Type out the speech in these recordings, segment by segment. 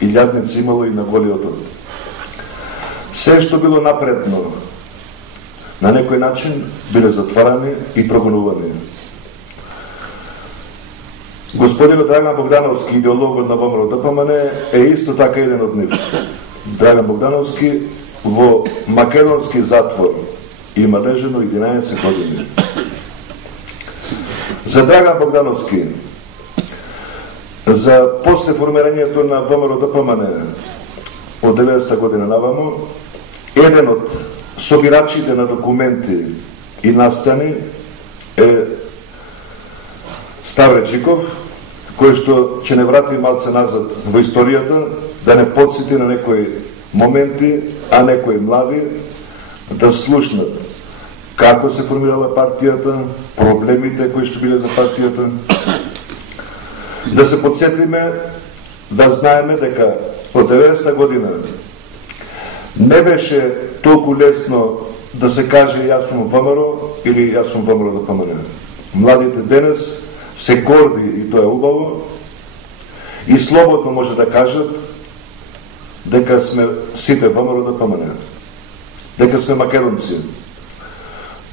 и лјадници имало и на голиот род. Се што било напредно, на некој начин биле затварани и прогонувани. Господинот Драган Богдановски, идеологот на ВМРО ДПМН, е исто така еден од нив. Драган Богдановски во македонски затвор има лежено 11 години. За Драган Богдановски, за после формирањето на ВМРО ДПМН од 90 година навамо, еден од собирачите на документи и настани е Ставре Джиков, кој што ќе не врати малце назад во историјата, да не подсети на некои моменти, а некои млади да слушнат како се формирала партијата, проблемите кои што биле за партијата, да се подсетиме, да знаеме дека од 90 година не беше толку лесно да се каже јас сум ВМРО или јас сум ВМРО ДПМН. Младите денес се горди, и тоа е убаво, и слободно може да кажат дека сме сите ВМРО ДПМН, дека сме македонци.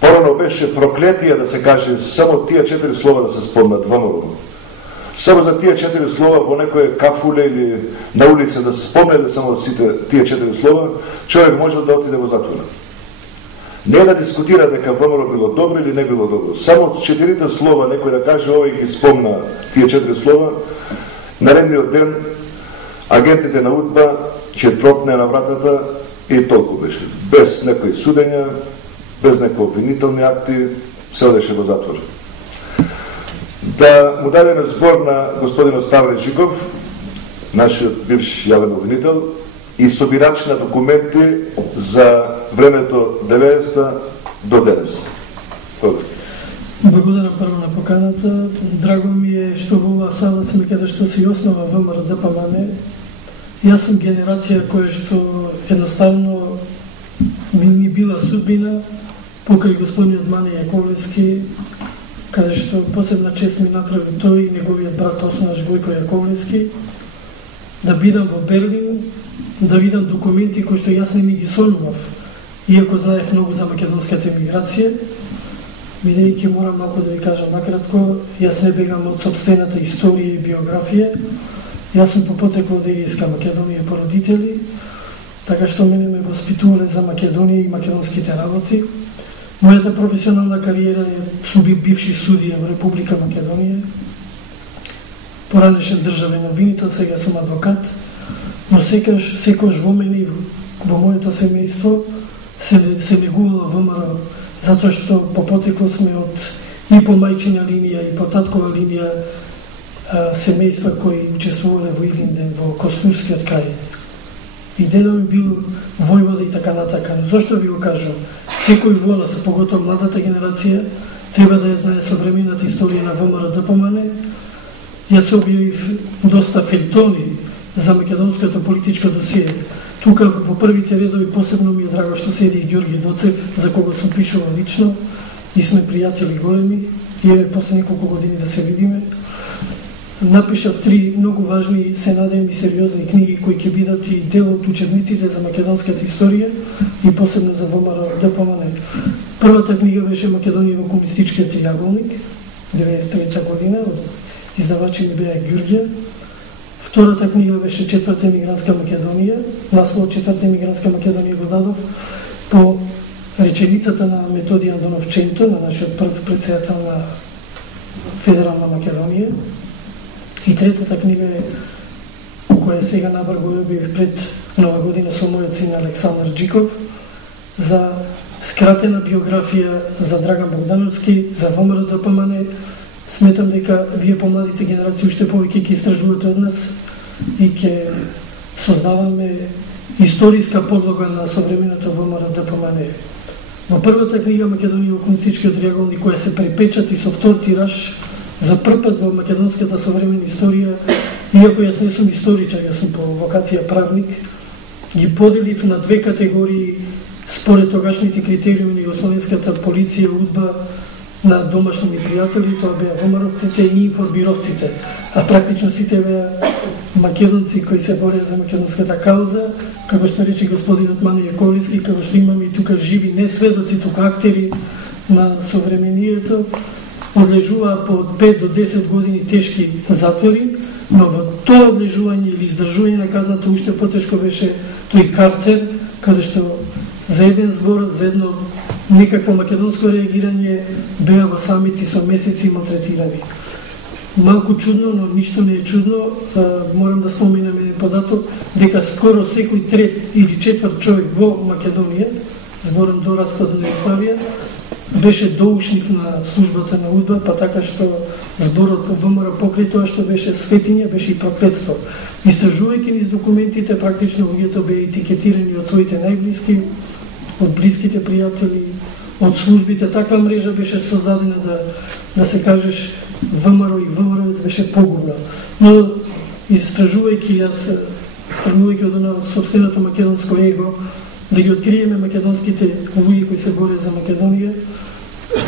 Порано беше проклетија да се каже само тие 4 слова да се спомнат ВМРО. Само за тие 4 слова во некој кафуле или на улица да се спомне само сите тие 4 слова, човек може да отиде во затвор. Не да дискутира дека ВМРО било добро или не било добро. Само од 4 слова некој да каже овој ги спомна тие 4 слова, наредниот ден агентите на УДБА ќе тропне на вратата и толку беше. Без некои судења, без некои обвинителни акти, се одеше во затвор. Да му дадеме збор на господинот Ставре Джиков, нашиот бивш јавен обвинител, и собирач на документи за времето 90 до денес. Благодарам прво на поканата. Драго ми е што во оваа сала сме каде што се основа ВМРО ДПМН. Јас сум генерација која што едноставно ни била судбина покрај господинот Мане Јаковлевски, каде што посебна чест ми направи тој и неговиот брат основаш Војко Јаковлевски, да бидам во Берлин, да видам документи кои што јас не ми ги сонував, иако знаев многу за македонската емиграција, бидејќи морам малку да ви кажам накратко, јас не бегам од сопствената историја и биографија, јас сум по потекло од Егејска Македонија по родители, така што мене ме воспитувале за Македонија и македонските работи. Мојата професионална кариера е сум бивши судија во Република Македонија, поранешен државен обвинител, сега сум адвокат, но секојаш во мене и во моето семејство се негувала ВМРО, затоа што по потекло сме од и по мајчина линија и по таткова линија семејства кои учествувале во Илинден, во Костурскиот крај. И дедо ми бил војвода и така натака. Но зошто ви го кажам? Секој во нас, поготово младата генерација, треба да ја знае современата историја на ВМРО ДПМН. Јас објавив доста фелтони за македонското политичко досие. Тука во првите редови посебно ми е драго што седи и Ѓорги Доцев, за кого сум пишувал лично и сме пријатели големи, и еве после неколку години да се видиме. Напишав 3 многу важни, се надевам и сериозни книги кои ќе бидат и дел од учебниците за македонската историја и посебно за ВМРО ДПМН. Првата книга беше Македонија во комунистичкиот триаголник, 93 година, издавачи ми беа Ѓурѓа. Втората книга беше Четврта емигрантска Македонија, наслов Четврта емигрантска Македонија го дадов по реченицата на Методи Андоновченто, на нашиот прв председател на Федерална Македонија. И третата книга е, која сега набар го објавив пред Нова година со мојот син Александар Джиков, за скратена биографија за Драган Богдановски, за ВМРО ДПМН. Сметам дека вие помладите генерации уште повеќе ќе истражувате од нас и ќе создаваме историска подлога на современото ВМРО ДПМН. Во првата книга Македонија во комунистичкиот триаголник, која се препечати со втор тираж, за прв пат во македонската современа историја, иако јас не сум историчар, јас сум по вокација правник, ги поделив на 2 категории според тогашните критериуми на југословенската полиција, УДБА на домашни ми пријатели, тоа беа ВМРО-вците и информировците, а практично сите беа македонци кои се бореа за македонската кауза, како што рече господинот Мани Јаковлевски, како што имаме и тука живи не сведоци, тука актери на современието, одлежуваа по 5 до 10 години тешки затвори, но во тоа одлежување или издржување на казната уште потешко беше тој карцер, каде што за еден збор, за едно некакво македонско реагирање беа во самици со месеци малтретирани. Малку чудно, но ништо не е чудно. Морам да споменам еден податок, дека скоро секој трет или четврт човек во Македонија, зборам до распадот на Југославија, беше доушник на службата на УДБА, па така што зборот ВМРО покрај тоа што беше светиња, беше и проклетство. Истражувајќи низ документите, практично луѓето беа етикетирани од своите најблиски, од блиските пријатели, од службите. Таква мрежа беше создадена да се кажеш ВМРО и ВМРО беше погубно. Но истражувајќи, јас тргнувајќи од она собственото македонско его, да ги откриеме македонските луѓе кои се бореа за Македонија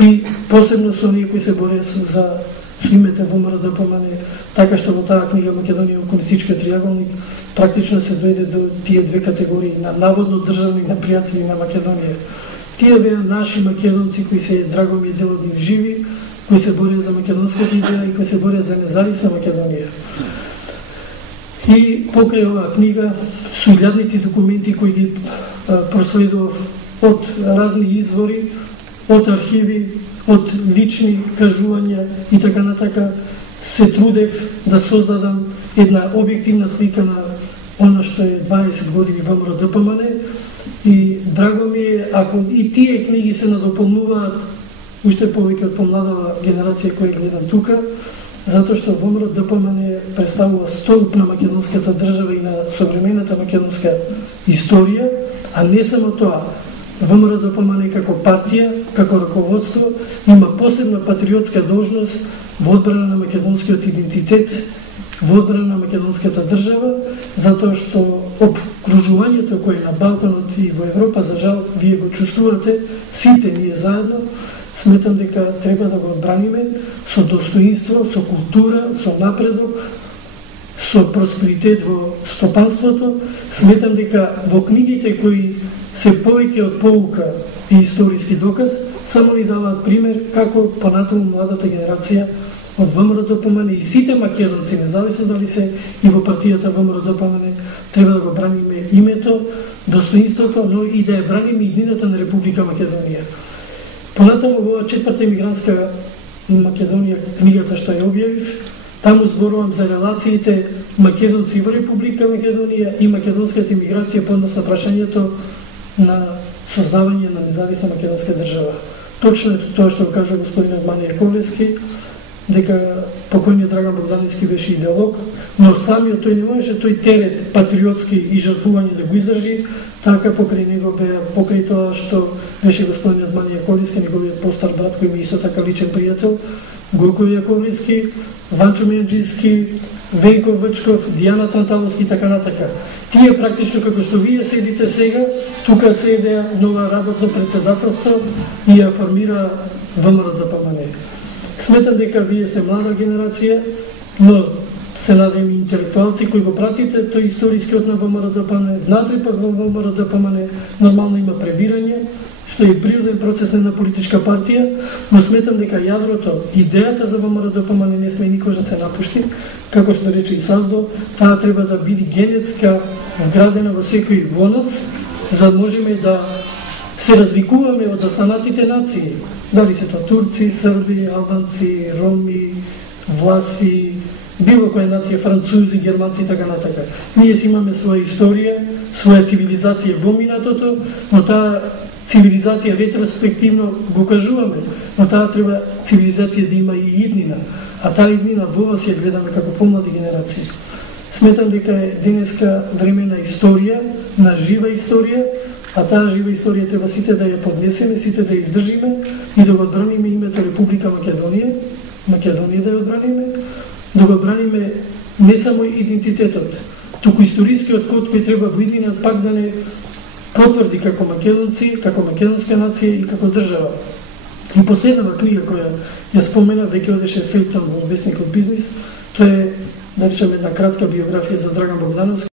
и посебно со оние кои се бореа за името ВМРО ДПМН, така што во таа книга Македонија околистички триаголник практично се дојде до тие две категории на наводно државни непријатели на Македонија. Тие беа наши македонци кои се драгоми дел од нив живи, кои се бореа за македонската идеја и кои се бореа за независна Македонија. И покрај оваа книга со илјадници документи кои ги проследував од разни извори, од архиви, од лични кажувања и така натака, се трудев да создадам една објективна слика на она што е 20 години ВМРО ДПМН и драго ми е ако и тие книги се надополнуваат уште повеќе од помладава генерација која гледам тука, затоа што ВМРО ДПМН представува столб на македонската држава и на современата македонска историја, а не само тоа. ВМРО ДПМН како партија, како раководство, има посебна патриотска должност во одбрана на македонскиот идентитет, во одбрана на македонската држава, затоа што обкружувањето кое е на Балканот и во Европа, за жал, вие го чувствувате, сите ние заедно, сметам дека треба да го одбраниме со достоинство, со култура, со напредок, со просперитет во стопанството. Сметам дека во книгите кои се повеќе од поука и историски доказ, само ни даваат пример како понатаму младата генерација од ВМРО ДПМН и сите македонци, независно дали се и во партијата ВМРО ДПМН, треба да го браниме името, достоинството, но и да ја браниме иднината на Република Македонија. Понатаму во четврта емигрантска Македонија, книгата што ја објавив, таму зборувам за релациите македонци во Република Македонија и македонската емиграција подносно прашањето на создавање на независна македонска држава. Точно е тоа што го кажа господинот Мани Јаковлевски, дека покојниот Драган Богдановски беше идеолог, но самиот тој не можеше тој терет патриотски и жртвување да го издржи, така покрај него беа, покрај тоа што беше господинот Мани Јаковлевски, неговиот постар брат кој ми исто така личен пријател, Гојко Јаковлевски, Ванчо Менџиски, Венко Вачков, Дијана Танталовски и така натака. Тие практично како што вие седите сега, тука седеа нова работно председателство и ја формира ВМРО ДПМН. Сметам дека вие сте млада генерација, но се надевам и интелектуалци кои го пратите тој историскиот на ВМРО ДПМН, внатре пак во ВМРО ДПМН нормално има пребирање, што е природен процес на политичка партија, но сметам дека јадрото, идејата за ВМРО ДПМН не сме никош да се напушти, како што рече и Саздо, таа треба да биде генетска вградена во секој во нас, за да можеме да се разликуваме од останатите нации, дали се тоа турци, срби, албанци, роми, власи, било која нација, французи, германци и така натака. Ние си имаме своја историја, своја цивилизација во минатото, но таа цивилизација ретроспективно го кажуваме, но таа треба цивилизација да има и иднина, а таа иднина во вас ја гледаме како помлади генерации. Сметам дека е денеска време на историја, на жива историја, а таа жива историја треба сите да ја поднесеме, сите да ја издржиме и да го одбраниме името Република Македонија, Македонија да ја одбраниме, да го одбраниме не само идентитетот, туку историскиот код кој треба во иднина пак да не потврди како македонци, како македонска нација и како држава. И последнава книга која ја спомена, веќе одеше Фейтон во весникот Бизнис, тоа е, да речеме, една кратка биографија за Драган Богдановски.